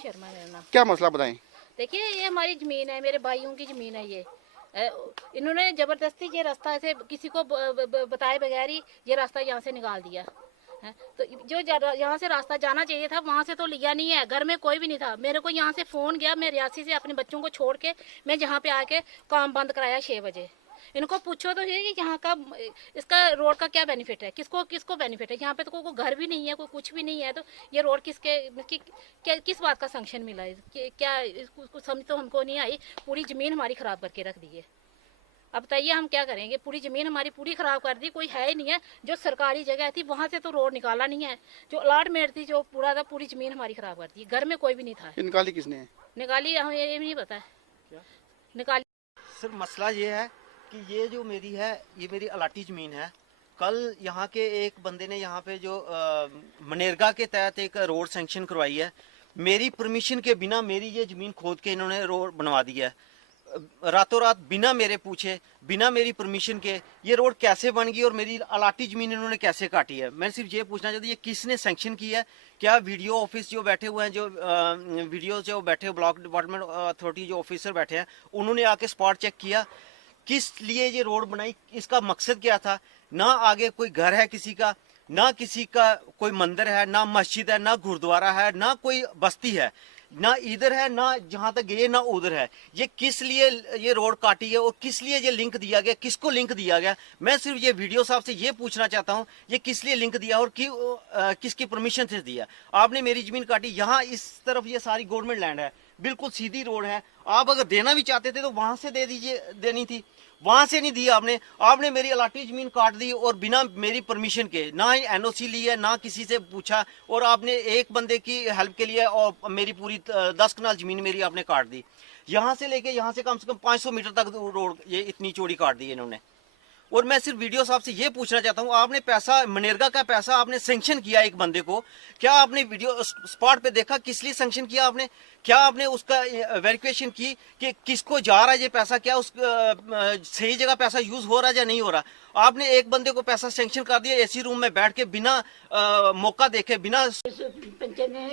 शर्मा मेरा नाम। क्या मसला बताएं। देखिए, ये हमारी जमीन है, मेरे भाइयों की जमीन है ये। इन्होंने जबरदस्ती ये रास्ता ऐसे किसी को बताए बगैर ही ये रास्ता यहाँ से निकाल दिया है। तो जो यहाँ से रास्ता जाना चाहिए था वहाँ से तो लिया नहीं है। घर में कोई भी नहीं था। मेरे को यहाँ से फोन गया, मैं रियासी से अपने बच्चों को छोड़ के मैं जहाँ पे आके काम बंद कराया 6 बजे। इनको पूछो तो ये कि यहाँ का इसका रोड का क्या बेनिफिट है, किसको किसको बेनिफिट है। यहाँ पे तो कोई घर भी नहीं है, कोई कुछ भी नहीं है। तो ये रोड किस बात का संक्शन मिला है, क्या इसको समझ तो हमको नहीं आई। पूरी ज़मीन हमारी ख़राब करके रख दी है। अब बताइए हम क्या करेंगे। पूरी ज़मीन हमारी पूरी ख़राब कर दी। कोई है ही नहीं है। जो सरकारी जगह थी वहाँ से तो रोड निकाला नहीं है। जो अलाटमेंट थी जो पूरा था, पूरी ज़मीन हमारी ख़राब कर दी। घर में कोई भी नहीं था। निकाली किसने है? निकाली हमें ये नहीं पता है। निकाली सर मसला ये है कि ये जो मेरी है, ये मेरी अलाटी ज़मीन है। कल यहाँ के एक बंदे ने यहाँ पे जो मनरेगा के तहत एक रोड सैंक्शन करवाई है, मेरी परमिशन के बिना मेरी ये ज़मीन खोद के इन्होंने रोड बनवा दी है। रातों रात बिना मेरे पूछे, बिना मेरी परमिशन के ये रोड कैसे बन गई और मेरी अलाटी ज़मीन इन्होंने कैसे काटी है। मैं सिर्फ ये पूछना चाहती हूँ, ये किसने सैंक्शन किया है? क्या वीडियो ऑफिस जो बैठे हुए हैं, जो वीडियो जो बैठे ब्लॉक डिपार्टमेंट अथॉरिटी जो ऑफिसर बैठे हैं, उन्होंने आके स्पॉट चेक किया? किस लिए ये रोड बनाई, इसका मकसद क्या था? ना आगे कोई घर है किसी का, ना किसी का कोई मंदिर है, ना मस्जिद है, ना गुरुद्वारा है, ना कोई बस्ती है, ना इधर है, ना जहां तक गए ना उधर है। ये किस लिए ये रोड काटी है और किस लिए ये लिंक दिया गया, किसको लिंक दिया गया? मैं सिर्फ ये वीडियो साहब से ये पूछना चाहता हूँ, ये किस लिए लिंक दिया और किसकी परमिशन से दिया? आपने मेरी जमीन काटी। यहाँ इस तरफ ये सारी गवर्नमेंट लैंड है, बिल्कुल सीधी रोड है। आप अगर देना भी चाहते थे तो वहां से दे दीजिए, देनी थी। वहां से नहीं दी आपने। आपने मेरी अलाटी जमीन काट दी और बिना मेरी परमिशन के, ना ही एनओसी ली है, ना किसी से पूछा। और आपने एक बंदे की हेल्प के लिए और मेरी पूरी 10 कनाल जमीन मेरी आपने काट दी। यहाँ से लेके यहाँ से कम 500 मीटर तक रोड ये इतनी चौड़ी काट दी इन्होंने। और मैं सिर्फ वीडियो साहब से ये पूछना चाहता हूँ, आपने पैसा, मनरेगा का पैसा आपने सैंक्शन किया एक बंदे को, क्या आपने वीडियो स्पॉट पे देखा किस लिए सैंक्शन किया आपने? क्या आपने उसका वेरिफिकेशन की कि किसको जा रहा है ये पैसा, क्या उस सही जगह पैसा यूज हो रहा है या नहीं हो रहा? आपने एक बंदे को पैसा सैंक्शन कर दिया एसी रूम में बैठ के, बिना मौका देखे, बिना पंचायत में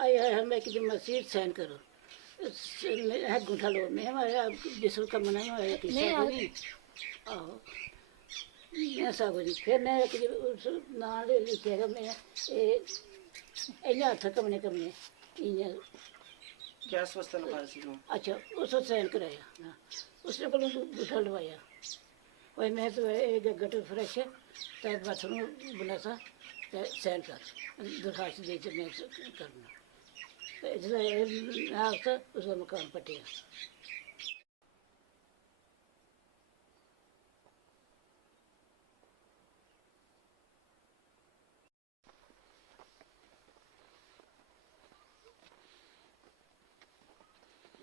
आया है हमें कि मस्जिद साइन करो है गुंठा लोड में हमारे जिसको का मना है कि आहो ऐसा कुछ फिर मैं उस नाम लिखेगा मैं इन्हें हथ कमने कमने इन्हें क्या स्वस्थ अच्छा उसको साइन कराया हाँ उसने को गुंठा लवाया वही मैं तो एक गटर फ्रेश है तब बाथरूम बना था साइन कर दरखास्त दे मैं करना इसलिए उसका मकान पटिया।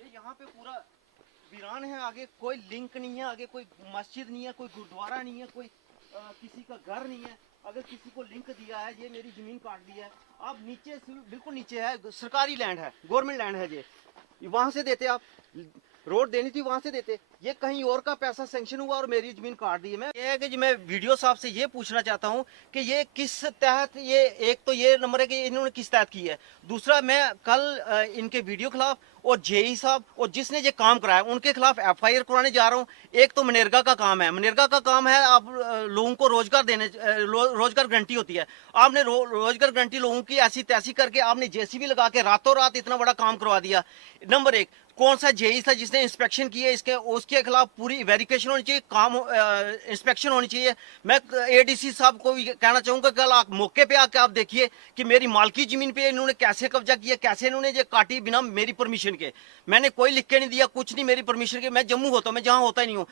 यहाँ पे पूरा वीरान है, आगे कोई लिंक नहीं है, आगे कोई मस्जिद नहीं है, कोई गुरुद्वारा नहीं है, कोई किसी का घर नहीं है। अगर किसी को लिंक दिया है, ये मेरी जमीन काट दी है। आप नीचे बिल्कुल नीचे है, सरकारी लैंड है, गवर्नमेंट लैंड है। ये वहां से देते, आप रोड देनी थी वहां से देते। ये कहीं और का पैसा सैंक्शन हुआ और मेरी जमीन काट दी है। मैं ये है कि मैं वीडियो साहब से ये पूछना चाहता हूँ कि ये किस तहत, ये एक तो ये नंबर है कि इन्होंने किस तहत की है। दूसरा, मैं कल इनके वीडियो खिलाफ और जेई साहब और जिसने ये काम कराया उनके खिलाफ FIR कराने जा रहा हूँ। एक तो मनरेगा का काम है, मनरेगा का काम है आप लोगों को रोजगार देने, रोजगार गारंटी होती है। आपने रोजगार गारंटी लोगों की ऐसी तैसी करके आपने JCB लगा के रातों रात इतना बड़ा काम करवा दिया। नंबर एक, कौन सा जेई था जिसने इंस्पेक्शन किया? इसके उसके खिलाफ पूरी वेरिफिकेशन होनी चाहिए, काम इंस्पेक्शन होनी चाहिए। मैं ADC साहब को भी कहना चाहूंगा, कल आप मौके पे आके आप देखिए कि मेरी मालकी जमीन पे इन्होंने कैसे कब्जा किया, कैसे इन्होंने ये काटी बिना मेरी परमिशन के। मैंने कोई लिख के नहीं दिया, कुछ नहीं मेरी परमिशन के। मैं जम्मू होता हूँ, मैं जहाँ होता ही नहीं हूँ,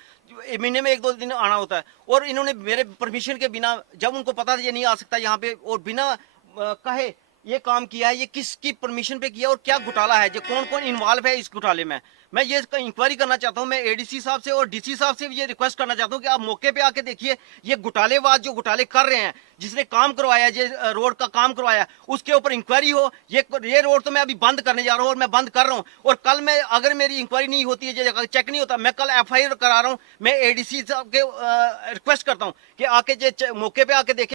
महीने में 1-2 दिन आना होता है। और इन्होंने मेरे परमिशन के बिना, जब उनको पता था ये नहीं आ सकता यहाँ पे, और बिना कहे ये काम किया है। ये किसकी परमिशन पे किया और क्या घोटाला है, जो कौन कौन इन्वॉल्व है इस घोटाले में? मैं ये इंक्वायरी करना चाहता हूँ। मैं ADC साहब से और DC साहब से भी ये रिक्वेस्ट करना चाहता हूँ कि आप मौके पे आके देखिए, ये घोटालेबाज जो घोटाले कर रहे हैं, जिसने काम करवाया, ये रोड का काम करवाया, उसके ऊपर इंक्वायरी हो। ये रोड तो मैं अभी बंद करने जा रहा हूँ और मैं बंद कर रहा हूँ। और कल मैं, अगर मेरी इंक्वायरी नहीं होती है, चेक नहीं होता, मैं कल FIR करा रहा हूँ। मैं ADC साहब के रिक्वेस्ट करता हूँ कि आके मौके पे आके देखे।